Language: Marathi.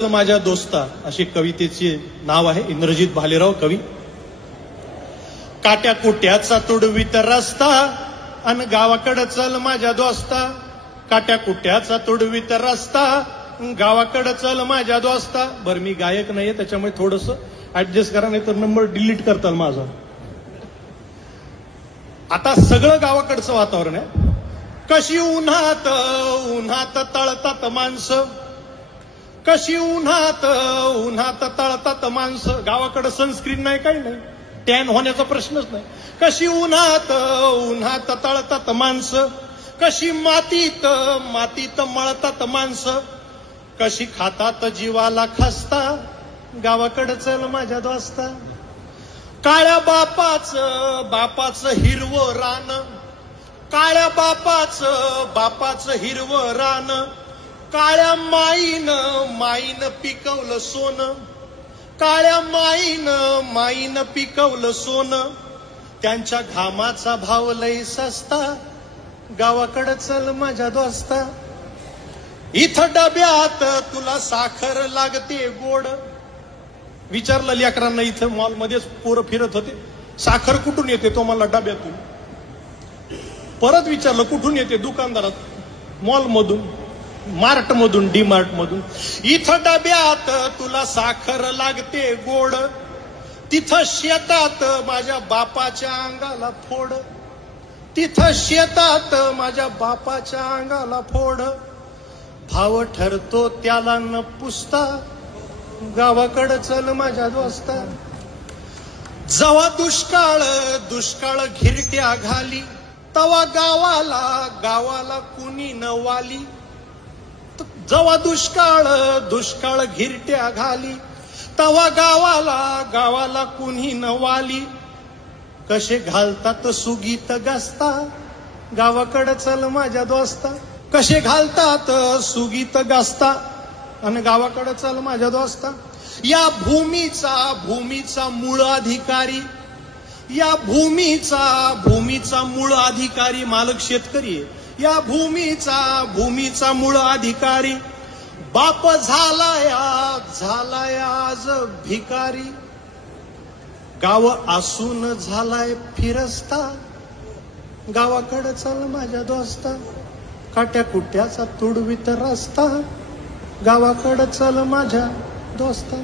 माझ्या दोस्ता अशी कवितेचे नाव आहे. इंद्रजित भालेराव कवी. काट्या कुट्याचा तुडवीत रस्ता अन गावाकडं चल माझ्या दोस्ता. काट्या कुट्याचा तुडवीत रस्ता गावाकडं चल माझ्या दोस्ता. बरं मी गायक नाहीये त्याच्यामुळे थोडस ऍडजस्ट करा, नाही तर नंबर डिलीट करताल माझा. आता सगळं गावाकडचं वातावरण आहे. कशी उन्हात उन्हात तळतात माणसं, कशी उन्हात उन्हात तळतात माणसं. गावाकडे सनस्क्रीन नाही, काही नाही, टॅन होण्याचा प्रश्नच नाही. कशी उन्हात उन्हात तळतात माणसं, कशी मातीत मातीत मळतात माणसं, कशी खातात जीवाला खस्ता गावाकडे चल माझ्या दोस्ता. काळ्या बापाचं हिरवं रान, काळ्या बापाचं हिरवं रान, काळ्या माईनं पिकवलं सोनं, काळ्या माईनं पिकवलं सोनं. त्यांच्या घामाचा भाव लय सस्ता गावाकडं चल माझ्या दोस्ता. इथं डब्यात तुला साखर लागते गोड. विचारलं लेकरांना, इथं मॉलमध्येच पोरं फिरत होते, साखर कुठून येते? तो मला डब्यातून. परत विचारलं कुठून येते? दुकानदारात, मॉलमधून, मार्ट मधून, डी मार्ट मधून. इथं डब्यात तुला साखर लागते गोड, तिथं शेतात माझ्या बापाच्या अंगाला फोड, तिथं शेतात माझ्या बापाच्या अंगाला फोड. भाव ठरतो त्याला न पुसता गावाकडं चल माझ्या दोस्ता. जेव्हा दुष्काळ घिरट्या घाली, तवा गावाला कुणी न वाली. जेव्हा दुष्काळ घिरट्या घाली, तवा गावाला कुणी न वाली. कसे घालतात सुगीत गस्ता गावाकडं चल माझ्या दोस्ता. कसे घालतात सुगीत गस्ता आणि गावाकडं चल माझ्या दोस्ता. या भूमीचा मूळ अधिकारी, या भूमीचा मूळ अधिकारी मालक शेतकरी आहे. या भूमीचा मूळ अधिकारी बाप झालाय आज भिकारी. गाव असून झालाय फिरस्ता गावाकडं चल माझ्या दोस्ता. काट्या कुट्याचा तुडवीत रस्ता गावाकडं चल माझ्या दोस्ता.